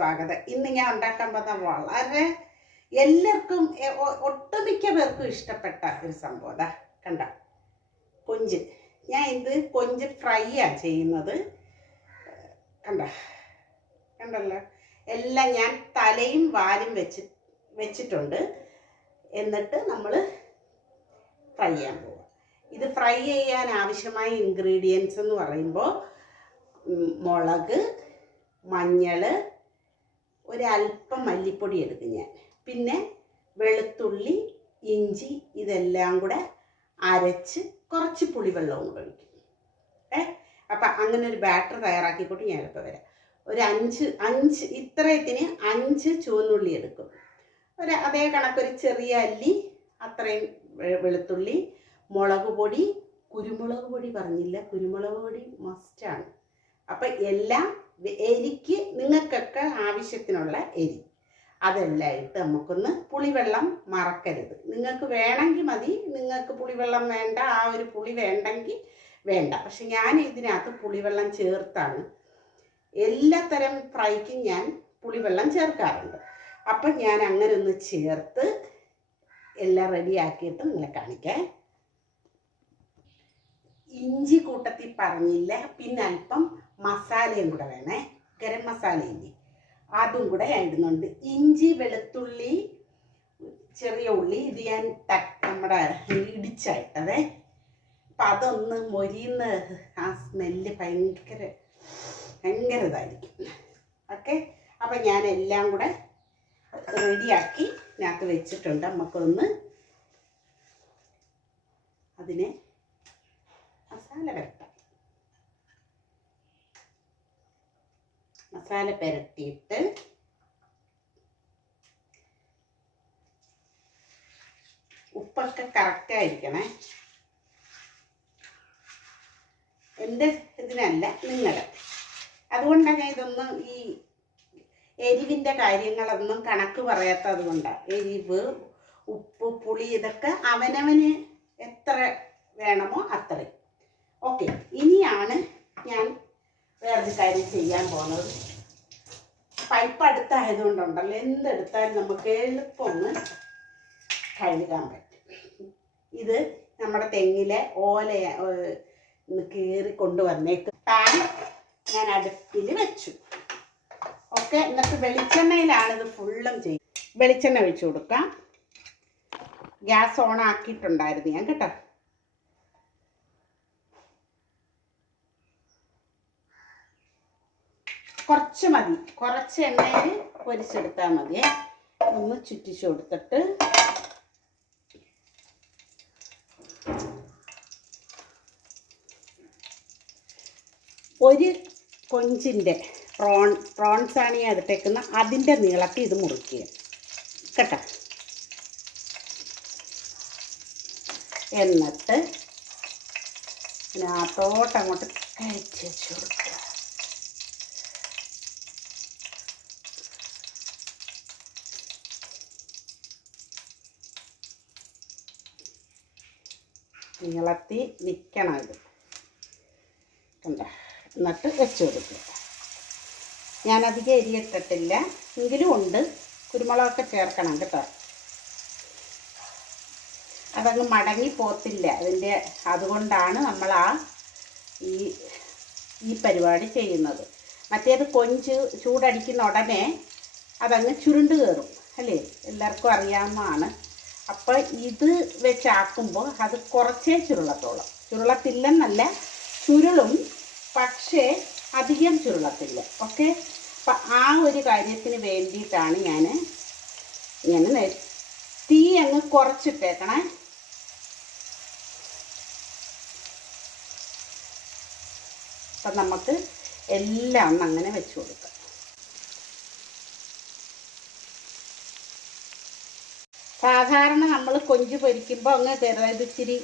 സ്വാഗതം. ഇന്ന് ഞാൻ ഉണ്ടാക്കാൻ പോകുന്ന വളരെ എല്ലാവർക്കും ഒട്ടുമിക്ക പേർക്കും ഇഷ്ടപ്പെട്ട ഒരു സംഭവം. കണ്ട കൊഞ്ച്. ഞാൻ ഇത് കൊഞ്ച് ഫ്രൈ ആണ് ചെയ്യുന്നത്. കണ്ടല്ലോ, എല്ലാം ഞാൻ തലയും വാലും വെച്ചിട്ടുണ്ട്. എന്നിട്ട് നമ്മൾ ഫ്രൈ ചെയ്യാൻ പോവുക. ഇത് ഫ്രൈ ചെയ്യാൻ ആവശ്യമായ ഇൻഗ്രീഡിയൻസ് എന്ന് പറയുമ്പോൾ മുളക്, മഞ്ഞൾ, ഒരല്പം മല്ലിപ്പൊടി എടുക്കും ഞാൻ, പിന്നെ വെളുത്തുള്ളി, ഇഞ്ചി, ഇതെല്ലാം കൂടെ അരച്ച് കുറച്ച് പുളിവെള്ളവും കൂടെ ഒഴിക്കും. അപ്പം അങ്ങനെ ഒരു ബാറ്റർ തയ്യാറാക്കിക്കൊണ്ട് ഞാനിപ്പോൾ വരാം. ഒരു അഞ്ച് ഇത്രയത്തിന് 5 ചുവന്നുള്ളി എടുക്കും. അതേ കണക്കൊരു ചെറിയ അല്ലി അത്രയും വെളുത്തുള്ളി, മുളക് പൊടി, കുരുമുളക് പൊടി പറഞ്ഞില്ല, കുരുമുളക് പൊടി മസ്റ്റാണ്. അപ്പം എല്ലാം എരിക്ക് നിങ്ങൾക്കൊക്കെ ആവശ്യത്തിനുള്ള എരി അതെല്ലാം ഇട്ട് നമുക്കൊന്ന്, പുളിവെള്ളം മറക്കരുത്. നിങ്ങൾക്ക് വേണമെങ്കിൽ മതി, നിങ്ങൾക്ക് പുളിവെള്ളം വേണ്ട, ആ ഒരു പുളി വേണ്ടെങ്കിൽ വേണ്ട. പക്ഷെ ഞാൻ ഇതിനകത്ത് പുളിവെള്ളം ചേർത്താണ് എല്ലാത്തരം ഫ്രൈക്കും ഞാൻ പുളിവെള്ളം ചേർക്കാറുണ്ട്. അപ്പം ഞാൻ അങ്ങനെ ഒന്ന് ചേർത്ത് എല്ലാം റെഡിയാക്കിയിട്ട് നിങ്ങളെ കാണിക്കാം. ഇഞ്ചി കൂട്ടത്തിൽ പറഞ്ഞില്ല, പിന്നെ അല്പം മസാലയും കൂടെ വേണേ, ഗരം മസാലയില്ലേ, അതും കൂടെ ഇടുന്നുണ്ട്. ഇഞ്ചി, വെളുത്തുള്ളി, ചെറിയ ഉള്ളി ഇത് ഞാൻ നമ്മുടെ ഇടിച്ചായിട്ടതേ. അപ്പം അതൊന്ന് മൊരിയുന്ന ആ സ്മെല്ല് ഭയങ്കര ഇതായിരിക്കും. ഓക്കെ, അപ്പം ഞാൻ എല്ലാം കൂടെ റെഡിയാക്കി ഇതിനകത്ത് വെച്ചിട്ടുണ്ട്. നമുക്കൊന്ന് അതിനെ മസാല പുരട്ടാം. മസാല പുരട്ടിയിട്ട് ഉപ്പൊക്കെ കറക്റ്റായിരിക്കണേ. എൻ്റെ ഇതിനല്ല, നിങ്ങളുടെ. അതുകൊണ്ടാണ് ഇതൊന്നും ഈ എരിവിൻ്റെ കാര്യങ്ങളൊന്നും കണക്ക് പറയാത്തത് കൊണ്ടാണ്. എരിവ്, ഉപ്പ്, പുളി ഇതൊക്കെ അവനവന് എത്ര വേണമോ അത്രയും. ഓക്കെ, ഇനിയാണ് ഞാൻ വേറൊരു കാര്യം ചെയ്യാൻ പോകുന്നത്. പൈപ്പ് അടുത്തായതുകൊണ്ടുണ്ടല്ലോ, എന്തെടുത്താലും നമുക്ക് എളുപ്പമൊന്ന് കഴുകാൻ പറ്റും. ഇത് നമ്മുടെ തെങ്ങിലെ ഓല കീറി കൊണ്ടുവന്നേക്ക് പാൻ ഞാൻ അടുപ്പിൽ വെച്ചു. ഓക്കെ, എന്നിട്ട് വെളിച്ചെണ്ണയിലാണ് ഇത് ഫുള്ളും ചെയ്യും. വെളിച്ചെണ്ണ ഒഴിച്ചു കൊടുക്കാം. ഗ്യാസ് ഓൺ ആക്കിയിട്ടുണ്ടായിരുന്നു ഞാൻ, കേട്ടോ. കുറച്ച് മതി, കുറച്ച് എണ്ണയിൽ പൊരിച്ചെടുത്താൽ മതിയേ. ഒന്ന് ചുറ്റിച്ചു കൊടുത്തിട്ട് ഒരു കൊഞ്ചിൻ്റെ പ്രോൺസാണ് ഞാൻ എടുത്തേക്കുന്ന, അതിൻ്റെ നീളത്തിൽ ഇത് മുറിക്കുക, കേട്ടോ. എന്നിട്ട് അതിനകത്തോട്ടങ്ങോട്ട് കയറ്റി വെച്ച് കൊടുക്കുക. നീളത്തിൽ നിൽക്കണം ഇത്, കണ്ട. എന്നിട്ട് വെച്ച് കൊടുക്കുക. ഞാനധികം എരിയിട്ടിട്ടില്ല, എങ്കിലും ഉണ്ട്, കുരുമുളകൊക്കെ ചേർക്കണം, കേട്ടോ. അതങ്ങ് മടങ്ങി പോത്തില്ല അതിൻ്റെ. അതുകൊണ്ടാണ് നമ്മൾ ഈ പരിപാടി ചെയ്യുന്നത്. മറ്റേത് കൊഞ്ച് ചൂടടിക്കുന്ന ഉടനെ അതങ്ങ് ചുരുണ്ട് കയറും, അല്ലേ, എല്ലാവർക്കും അറിയാവുന്നതാണ്. അപ്പോൾ ഇത് വെച്ചാക്കുമ്പോൾ അത് കുറച്ചേ ചുരുളത്തോളം. ചുരുളത്തില്ലെന്നല്ല, ചുരുളും, പക്ഷേ അധികം ചുരുളത്തില്ല. ഓക്കെ, അപ്പം ആ ഒരു കാര്യത്തിന് വേണ്ടിയിട്ടാണ് ഞാൻ തീ അങ്ങ് കുറച്ചിട്ടേക്കണേ. അപ്പം നമുക്ക് എല്ലാം ഒന്ന് അങ്ങനെ വെച്ച് കൊടുക്കാം. സാധാരണ നമ്മൾ കൊഞ്ച് പൊരിക്കുമ്പോൾ അങ്ങ് ചെറുതായത് ഇച്ചിരി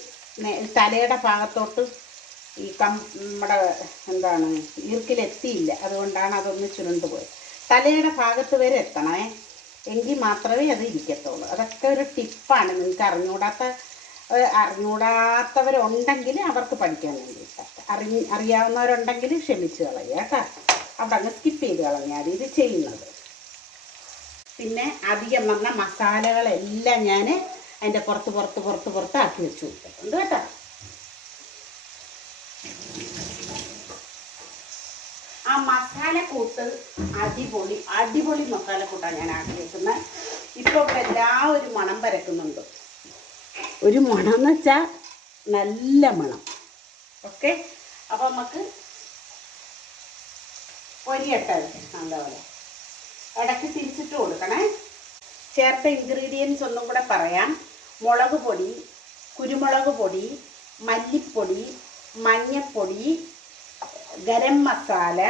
തലയുടെ ഭാഗത്തോട്ട് ഈ നമ്മുടെ എന്താണ് ഈർക്കിലെത്തിയില്ല, അതുകൊണ്ടാണ് അതൊന്ന് ചുരുണ്ട് പോയത്. തലയുടെ ഭാഗത്ത് വരെ എത്തണേ, എങ്കിൽ മാത്രമേ അത് ഇരിക്കത്തുള്ളൂ. അതൊക്കെ ഒരു ടിപ്പാണ്. നിങ്ങൾക്ക് അറിഞ്ഞൂടാത്തവരുണ്ടെങ്കിൽ അവർക്ക് പഠിക്കാൻ വേണ്ടിയിട്ട്. അറിയാവുന്നവരുണ്ടെങ്കിൽ ക്ഷമിച്ച് കളയുക, കേട്ടോ. അവിടെ അങ്ങ് സ്കിപ്പ് ചെയ്ത് കളഞ്ഞാൽ ഇത് ചെയ്യുന്നത്. പിന്നെ അധികം വന്ന മസാലകളെല്ലാം ഞാൻ അതിൻ്റെ പുറത്താക്കി വെച്ചു കൊടുത്തിട്ടുണ്ട് കേട്ടോ. ആ മസാലക്കൂട്ട് അടിപൊളി മസാലക്കൂട്ടാണ് ഞാൻ ആക്കി വെക്കുന്നത്. ഇപ്പോൾ ഇവിടെ എല്ലാവരും മണം പരക്കുന്നുണ്ട്. ഒരു മണം എന്ന് വെച്ചാൽ നല്ല മണം. ഓക്കെ, അപ്പോൾ നമുക്ക് പൊരിയട്ടത് നല്ലപോലെ ഇടയ്ക്ക് തിരിച്ചിട്ട് കൊടുക്കണേ. ചേർത്ത ഇൻഗ്രീഡിയൻസ് ഒന്നും കൂടെ പറയാം. മുളക് പൊടി, കുരുമുളക് പൊടി, മല്ലിപ്പൊടി, മഞ്ഞൾപ്പൊടി, ഗരം മസാല,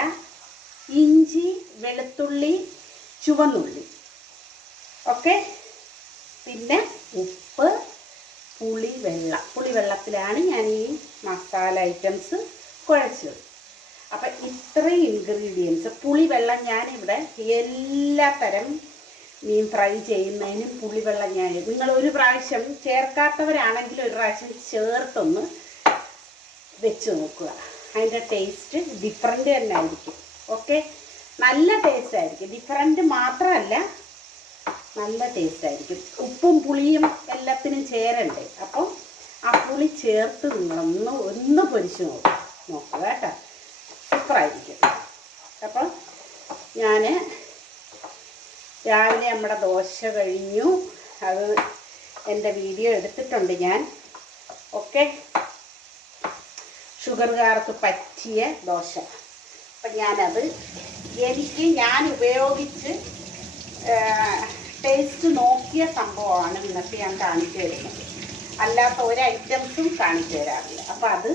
ഇഞ്ചി, വെളുത്തുള്ളി, ചുവന്നുള്ളി. ഓക്കെ, പിന്നെ ഉപ്പ്, പുളിവെള്ളത്തിലാണ് ഞാൻ ഈ മസാല ഐറ്റംസ് കുഴച്ചത്. അപ്പം ഇത്രയും ഇൻഗ്രീഡിയൻസ്. പുളിവെള്ളം ഞാനിവിടെ എല്ലാ തരം മീൻ ഫ്രൈ ചെയ്യുന്നതിനും പുളിവെള്ളം നിങ്ങൾ ഒരു പ്രാവശ്യം ചേർക്കാത്തവരാണെങ്കിൽ ഒരു പ്രാവശ്യം ചേർത്തൊന്ന് വെച്ച് നോക്കുക. അതിൻ്റെ ടേസ്റ്റ് ഡിഫറൻറ്റ് തന്നെ ആയിരിക്കും. ഓക്കെ, നല്ല ടേസ്റ്റ് ആയിരിക്കും. ഡിഫറൻറ്റ് മാത്രമല്ല, നല്ല ടേസ്റ്റ് ആയിരിക്കും. ഉപ്പും പുളിയും എല്ലാത്തിനും ചേരണ്ടേ. അപ്പം ആ പുളി ചേർത്ത് നിങ്ങളൊന്ന് പൊരിച്ച് നോക്കുക കേട്ടോ. സൂപ്പറായിരിക്കും. അപ്പം ഞാൻ രാവിലെ നമ്മുടെ ദോശ കഴിഞ്ഞു. അത് എൻ്റെ വീഡിയോ എടുത്തിട്ടുണ്ട് ഞാൻ. ഓക്കെ, ഷുഗറുകാർക്ക് പറ്റിയ ദോശ. അപ്പം ഞാൻ ഉപയോഗിച്ച് ടേസ്റ്റ് നോക്കിയ സംഭവമാണ് ഇന്നത്തെ ഞാൻ കാണിച്ചു തരുന്നത്. അല്ലാത്ത ഒരു ഐറ്റംസും കാണിച്ചു തരാറില്ല. അപ്പം അത്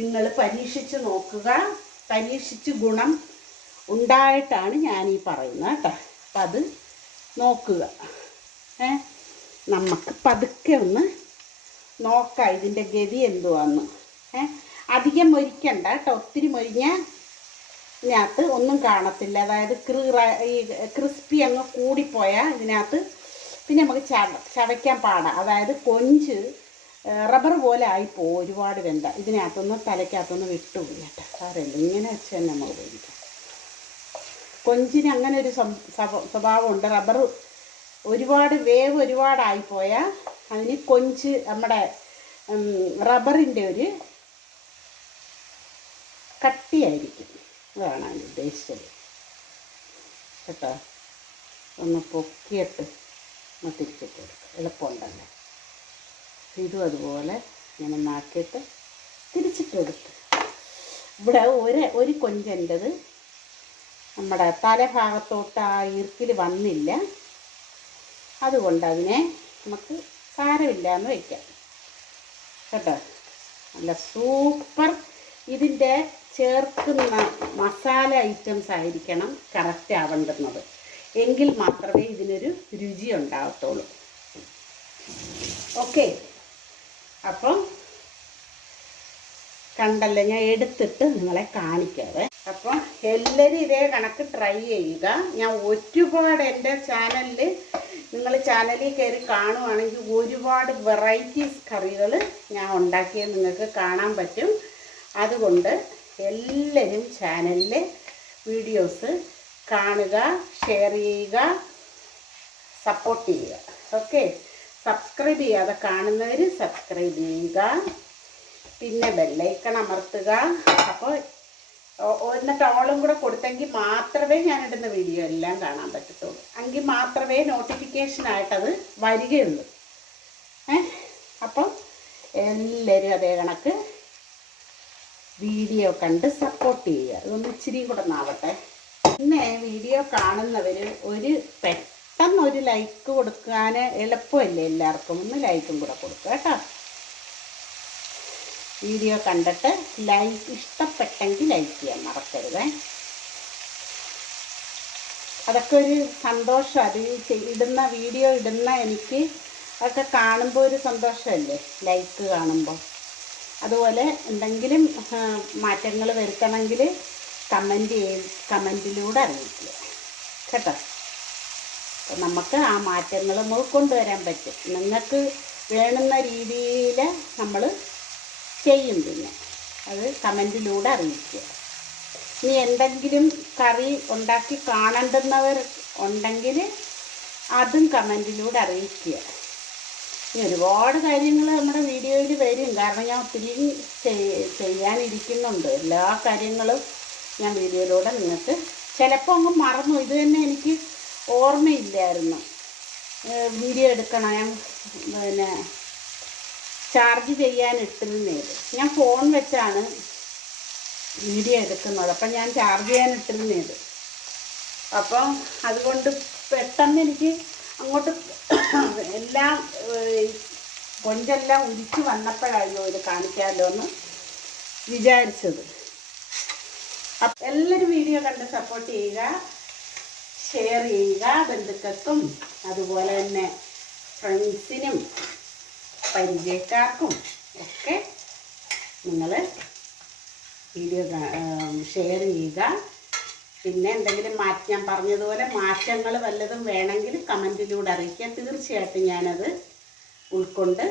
നിങ്ങൾ പരീക്ഷിച്ച് നോക്കുക. പരീക്ഷിച്ച് ഗുണം ഉണ്ടായിട്ടാണ് ഞാനീ പറയുന്നത് കേട്ടോ. അപ്പം അത് നോക്കുക. നമുക്ക് പതുക്കെ ഒന്ന് നോക്കാം ഇതിൻ്റെ ഗതി എന്തുവാന്ന്. അധികം മൊരിക്കണ്ട കേട്ടോ. ഒത്തിരി മൊരിഞ്ഞാൽ ഇതിനകത്ത് ഒന്നും കാണത്തില്ല. അതായത് ഈ ക്രിസ്പി അങ്ങ് കൂടിപ്പോയാൽ ഇതിനകത്ത് പിന്നെ നമുക്ക് ചവയ്ക്കാൻ പാടാം. അതായത് കൊഞ്ച് റബ്ബർ പോലെ ആയിപ്പോവും ഒരുപാട് വെന്ത. ഇതിനകത്തൊന്ന് തലയ്ക്കകത്തൊന്ന് വിട്ടുപോയി കേട്ടോ. സാരമില്ല, ഇങ്ങനെ വെച്ച് തന്നെ നമ്മൾ ഉപയോഗിക്കാം. കൊഞ്ചിന് അങ്ങനെ ഒരു സ്വഭാവമുണ്ട്. ഒരുപാടായിപ്പോയാൽ അതിന് കൊഞ്ച് നമ്മുടെ റബ്ബറിൻ്റെ ഒരു കട്ടിയായിരിക്കും. അതാണ് ഞാൻ ഉദ്ദേശിച്ചത് കേട്ടോ. ഒന്ന് പൊക്കിയിട്ട് ഒന്ന് തിരിച്ചിട്ട് കൊടുക്കുക, എളുപ്പമുണ്ടല്ലോ. ഇതും അതുപോലെ ഇങ്ങനെ നാക്കിയിട്ട് തിരിച്ചിട്ട് കൊടുത്ത്. ഇവിടെ ഒരു കൊഞ്ചൻ്റെത് നമ്മുടെ തലഭാഗത്തോട്ട് ആ ഈർക്കിൽ വന്നില്ല. അതുകൊണ്ട് അതിനെ നമുക്ക് സാരമില്ല എന്ന് വയ്ക്കാം കേട്ടോ. നല്ല സൂപ്പർ. ഇതിൻ്റെ ചേർക്കുന്ന മസാല ഐറ്റംസ് ആയിരിക്കണം കറക്റ്റ് ആവേണ്ടുന്നത്. എങ്കിൽ മാത്രമേ ഇതിനൊരു രുചി ഉണ്ടാകത്തുള്ളൂ. ഓക്കെ, അപ്പം കണ്ടല്ലോ, ഞാൻ എടുത്തിട്ട് നിങ്ങളെ കാണിക്കാതെ. അപ്പം എല്ലാവരും ഇതേ കണക്ക് ട്രൈ ചെയ്യുക. ഞാൻ ഒരുപാട് എൻ്റെ നിങ്ങൾ ചാനലിൽ കയറി കാണുവാണെങ്കിൽ ഒരുപാട് വെറൈറ്റീസ് കറികൾ ഞാൻ ഉണ്ടാക്കിയത് നിങ്ങൾക്ക് കാണാൻ പറ്റും. അതുകൊണ്ട് എല്ലാവരും ചാനലിലെ വീഡിയോസ് കാണുക, ഷെയർ ചെയ്യുക, സപ്പോർട്ട് ചെയ്യുക. ഓക്കെ, സബ്സ്ക്രൈബ് ചെയ്യാതെ കാണുന്നവർ സബ്സ്ക്രൈബ് ചെയ്യുക. പിന്നെ ബെല്ലൈക്കൺ അമർത്തുക. അപ്പോൾ എന്നിട്ട് ഓളും കൂടെ കൊടുത്തെങ്കിൽ മാത്രമേ ഞാനിടുന്ന വീഡിയോ എല്ലാം കാണാൻ പറ്റത്തുള്ളൂ. എങ്കിൽ മാത്രമേ നോട്ടിഫിക്കേഷനായിട്ടത് വരികയുള്ളൂ. അപ്പം എല്ലാവരും അതേ കണക്ക് വീഡിയോ കണ്ട് സപ്പോർട്ട് ചെയ്യുക. ഇതൊന്ന് ഇച്ചിരി കൂടെ നാവട്ടെ. പിന്നെ വീഡിയോ കാണുന്നവർ പെട്ടെന്നൊരു ലൈക്ക് കൊടുക്കാൻ എളുപ്പമല്ലേ എല്ലാവർക്കും. ഒന്ന് ലൈക്കും കൂടെ കൊടുക്കുക കേട്ടോ. വീഡിയോ കണ്ടിട്ട് ഇഷ്ടപ്പെട്ടെങ്കിൽ ലൈക്ക് ചെയ്യാൻ മറക്കരുത്. അതൊക്കെ ഒരു സന്തോഷം. അത് വീഡിയോ ഇടുന്ന എനിക്ക് അതൊക്കെ കാണുമ്പോൾ ഒരു സന്തോഷമല്ലേ, ലൈക്ക് കാണുമ്പോൾ. അതുപോലെ എന്തെങ്കിലും മാറ്റങ്ങൾ വരുത്തണമെങ്കിൽ കമൻറ്റിലൂടെ അറിയിക്കുക കേട്ടോ. അപ്പം നമുക്ക് ആ മാറ്റങ്ങൾ നമുക്ക് കൊണ്ടുവരാൻ പറ്റും. നിങ്ങൾക്ക് വേണ്ടുന്ന രീതിയിൽ നമ്മൾ ചെയ്യും. പിന്നെ അത് കമൻറ്റിലൂടെ അറിയിക്കുക. ഇനി എന്തെങ്കിലും കറി ഉണ്ടാക്കി കാണേണ്ടുന്നവർ ഉണ്ടെങ്കിൽ അതും കമൻറ്റിലൂടെ അറിയിക്കുക. ഇനി ഒരുപാട് കാര്യങ്ങൾ നമ്മുടെ വീഡിയോയിൽ വരും, കാരണം ഞാൻ ഒത്തിരി ചെയ്യാനിരിക്കുന്നുണ്ട്. എല്ലാ കാര്യങ്ങളും ഞാൻ വീഡിയോയിലൂടെ നിങ്ങൾക്ക് ചിലപ്പോൾ അങ്ങ് മറന്നു. ഇത് തന്നെ എനിക്ക് ഓർമ്മയില്ലായിരുന്നു വീഡിയോ എടുക്കണം. ഞാൻ പിന്നെ ചാർജ് ചെയ്യാനിട്ടിരുന്നത്, ഞാൻ ഫോൺ വെച്ചാണ് വീഡിയോ എടുക്കുന്നത്. അപ്പം ഞാൻ ചാർജ് ചെയ്യാനിട്ടിരുന്നത്. അപ്പം അതുകൊണ്ട് പെട്ടെന്ന് എനിക്ക് അങ്ങോട്ട് എല്ലാം കൊഞ്ചെല്ലാം ഉരിച്ച് വന്നപ്പോഴായോ ഇത് കാണിക്കാമല്ലോ എന്ന് വിചാരിച്ചത്. അപ്പം എല്ലാവരും വീഡിയോ കണ്ട് സപ്പോർട്ട് ചെയ്യുക, ഷെയർ ചെയ്യുക. ബന്ധുക്കൾക്കും അതുപോലെ തന്നെ ഫ്രണ്ട്സിനും പരിചയക്കാർക്കും ഒക്കെ നിങ്ങൾ വീഡിയോ ഷെയർ ചെയ്യുക. പിന്നെ എന്തെങ്കിലും ഞാൻ പറഞ്ഞതുപോലെ മാറ്റങ്ങൾ വല്ലതും വേണമെങ്കിൽ കമൻറ്റിലൂടെ അറിയിക്കുക. തീർച്ചയായിട്ടും ഞാനത് ഉൾക്കൊണ്ട്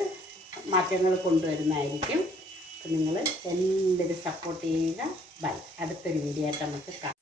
മാറ്റങ്ങൾ കൊണ്ടുവരുന്നതായിരിക്കും. അപ്പം നിങ്ങൾ എല്ലാവരും സപ്പോർട്ട് ചെയ്യുക. ബൈ. അടുത്തൊരു വീഡിയോ ആയിട്ട് നമുക്ക് കാണാം.